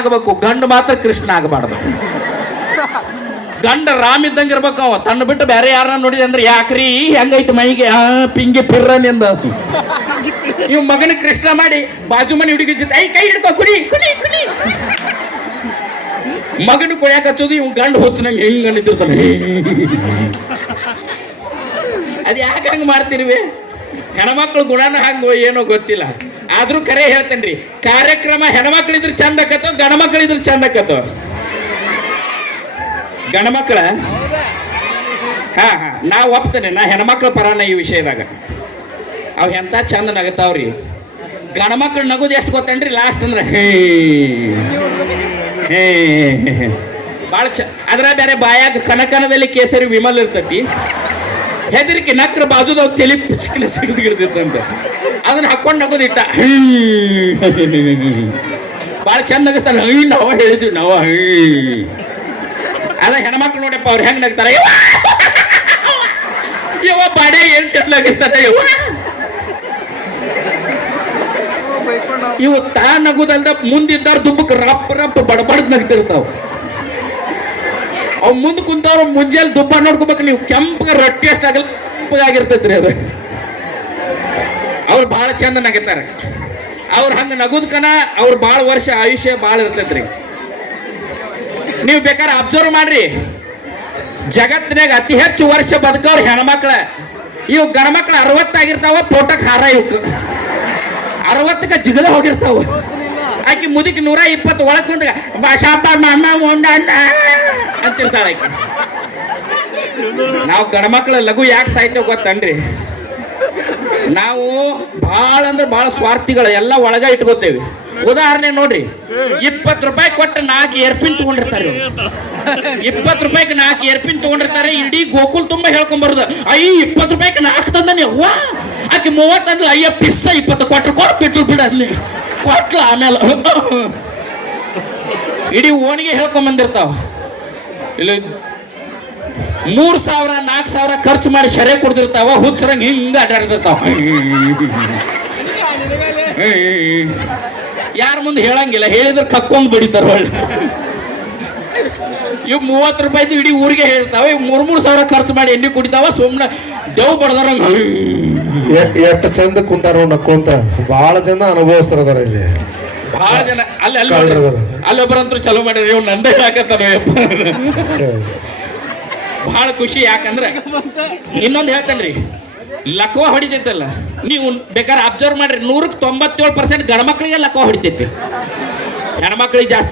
ಆಗಬೇಕು, ಗಂಡು ಮಾತ್ರ ಕೃಷ್ಣ ಆಗಬಾರ್ದು. ಗಂಡ ರಾಮ್ ಇದ್ದಂಗೆ ಇರ್ಬೇಕು. ಅವ ತನ್ನ ಬಿಟ್ಟು ಬೇರೆ ಯಾರನ್ನ ನೋಡಿದೆ ಅಂದ್ರೆ ಯಾಕ್ರಿ ಹೆಂಗೈತಿ ಮೈಗೆ ಪಿಂಗಿ ಪಿರ್ರನಿಂದ ಇವ್ ಮಗನ ಕೃಷ್ಣ ಮಾಡಿ ಬಾಜು ಮನೆ ಹುಡುಗಿ ಜೊತೆ ಐ ಕೈ ಹಿಡ್ಕೊ ಕುಡಿ ಕುಡಿ ಕುಡಿ ಮಗನ ಕುಡಿಯಾಕ ಹಚ್ಚೋದು ಇವ್ ಗಂಡು ಹೊತ್ತು ನಂಗೆ ಹೆಂಗ ನಿಂತಿರ್ತಾನೆ. ಅದ್ ಯಾಕೆ ಹಂಗ ಮಾಡ್ತಿರ್ವಿ? ಹೆಣ್ಮಕ್ಳು ಗುಣನ ಹಂಗೋ ಏನೋ ಗೊತ್ತಿಲ್ಲ. ಆದ್ರೂ ಕರೆ ಹೇಳ್ತೇನ್ರಿ, ಕಾರ್ಯಕ್ರಮ ಹೆಣ್ಮಕ್ಳಿದ್ರೆ ಚಂದ ಆಕತ್ತೋ ಗಣಮಕ್ಳಿದ್ರೆ ಚಂದ ಆಕತ್ತೋ? ಗಣಮಕ್ಳ ಹಾ ನಾ ಒಪ್ತೇನೆ, ನಾ ಹೆಣ್ಮಕ್ಳ ಪರಾನ ಈ ವಿಷಯದಾಗ. ಅವ್ ಎಂತ ಚಂದ ನಗತಾವ್ರಿ. ಗಣಮಕ್ಳು ನಗುದು ಎಷ್ಟು ಗೊತ್ತೇನ್ರಿ? ಲಾಸ್ಟ್ ಅಂದ್ರೆ ಹೇ ಹೇ ಭಾಳ ಅದ್ರ ಬೇರೆ ಬಾಯಾಗ ಕನಕನದಲ್ಲಿ ಕೇಸರಿ ವಿಮಲ್ ಇರ್ತತಿ. ಹೆದರಿಕೆ ನಕ್ರ ಬಾಜುದವ್ ತಲೆ ಚಿಕ್ಕನ ಸಿಡಿದಿರ್ತಂತೆ, ಅದನ್ನ ಹಾಕೊಂಡು ನಗೋದು ಇಟ್ಟ ಭಾಳ ಚಂದ ನಗಸ್ತಾರ. ನಾವ ಹೇಳಿದ್ವಿ ನಾವ ಅದ ಹೆಣ್ಮಕ್ಳು ನೋಡಪ್ಪ ಅವ್ರು ಹೆಂಗ್ ನಗ್ತಾರ. ಯವ ಬಾಡೆ ಏನ್ ಚಂದ ನಗಿಸ್ತಾರ. ಇವು ತಾ ನಗುದಲ್ದ ಮುಂದಿದ್ದಾರ ದುಬ್ಬಕ್ ರಪ್ಪ ರಪ್ಪ ಬಡಬಡದ್ ನಗ್ತಿರ್ತಾವ. ಅವ್ ಮುಂದ್ ಕುಂತವ್ರ ಮುಂಜಾನೆ ದುಬ್ಬ ನೋಡ್ಕೋಬೇಕು ನೀವು. ಕೆಂಪಗ ರೊಟ್ಟಿ ಅಷ್ಟಾಗಲ್ಲ ಕೆಂಪಗಾಗಿರ್ತೈತ್ರಿ ಅದು. ಅವ್ರು ಭಾಳ ಚಂದ ನಗಿತಾರೆ. ಅವ್ರು ಹಂಗ ನಗುದ್ಕನ ಅವ್ರು ಭಾಳ ವರ್ಷ ಆಯುಷ್ಯ ಭಾಳ ಇರ್ತೈತ್ರಿ. ನೀವು ಬೇಕಾದ್ರೆ ಅಬ್ಸರ್ವ್ ಮಾಡ್ರಿ, ಜಗತ್ತಿನಾಗ ಅತಿ ಹೆಚ್ಚು ವರ್ಷ ಬದುಕವ್ರು ಹೆಣ್ಮಕ್ಳ. ಇವು ಗಣಮಕ್ಳು 60 ಆಗಿರ್ತಾವ, ಫೋಟೋಕ್ ಹಾರ ಇವಕ್ಕೆ 60ಕ್ಕೆ ಜಿಗಲ ಹೋಗಿರ್ತಾವ. ಆಕಿ ಮುದುಕಿ 120 ಒಳಗ್ ಕುಂತ ಶಾಪ ಮಮ್ಮ ಉಂಡಣ್ಣ ಅಂತಿರ್ತಾಳ ಆಕಿ. ನಾವು ಗಣಮಕ್ಳ ಲಘು ಯಾಕೆ ಸಾಯ್ತೇವೆ ಗೊತ್ತನ್ರಿ? ನಾವು ಭಾಳ ಅಂದ್ರೆ ಭಾಳ ಸ್ವಾರ್ಥಿಗಳು, ಎಲ್ಲ ಒಳಗ ಇಟ್ಕೋತೇವಿ. ಉದಾಹರಣೆ ನೋಡ್ರಿ, 20 ರೂಪಾಯಿ ಕೊಟ್ಟು 4 ಏರ್ಪಿನ್ ತಗೊಂಡಿರ್ತಾರೆ. 20 ರೂಪಾಯಿಗೆ 4 ಏರ್ಪಿನ್ ತಗೊಂಡಿರ್ತಾರೆ. ಇಡೀ ಗೋಕುಲ್ ತುಂಬಾ ಹೇಳ್ಕೊಂಡ್ ಬರುದು, 20 ರೂಪಾಯಿಗೆ 4 ತಂದಾನೆ ಅವ್ವ. ಆಕೆ 30 ಅಂದ್ರೆ ಅಯ್ಯ ಪಿಸ್ಸ 20 ಕೊಟ್ರು ಕೊಟ್ಟು ಬಿಟ್ರು ಬಿಡ ಕೊಟ್ಲ. ಆಮೇಲೆ ಇಡೀ ಓಣಿಗೆ ಹೇಳ್ಕೊಂಡ್ ಬಂದಿರ್ತಾವ. ಇಲ್ಲಿ 3,000 4,000 ಖರ್ಚು ಮಾಡಿ ಶರೆ ಕೊಡ್ತಿರ್ತಾವ. ಹುಚ್ಚರಂಗ್ ಹಿಂಗ ಅಡ್ಡಾಡ್ತಿರ್ತಾವ. ಯಾರ ಮುಂದೆ ಹೇಳಂಗಿಲ್ಲ, ಹೇಳಿದ್ರೆ ಕಕ್ಕೊಂಡ್ ಬಿಡಿತಾರ. ಇವ್ 30 ರೂಪಾಯಿದು ಇಡೀ ಊರಿಗೆ ಹೇಳ್ತಾವ. ಇವ್ 3,000 ಖರ್ಚು ಮಾಡಿ ಎಣ್ಣೆ ಕುಡಿತಾವ. ಸುಮ್ಮನೆ ದೇವ್ ಬಡದಾರಂಗ ಎಷ್ಟು ಚಂದ ಕುಂತಾರ ನಕ್ಕೊಂತ. ಬಹಳ ಜನ ಅನುಭವಿಸ್ತಾರ ಇಲ್ಲಿ. ಬಹಳ ಜನ ಅಲ್ಲೊಬ್ಬರಂತೂ ಚಲೋ ಮಾಡಿರಿ. ಇವ್ ನಂದೇ ಹಾಕತ್ತಾರ. ಬಹಳ ಖುಷಿ. ಯಾಕಂದ್ರೆ ಇನ್ನೊಂದು ಹೇಳ್ತೇನ್ರಿ, ಲಕ್ವ ಹೊಡಿತೈತಲ್ಲ, ನೀವು ಬೇಕಾದ್ರೆ ಅಬ್ಸರ್ವ್ ಮಾಡ್ರಿ, 100ಕ್ಕೆ 97% ಗಣಮಕ್ಳಿಗೆ ಲಕ್ವ ಹೊಡಿತೈತಿ. ಹೆಣ್ಮಕ್ಳಿಗೆ ಜಾಸ್ತಿ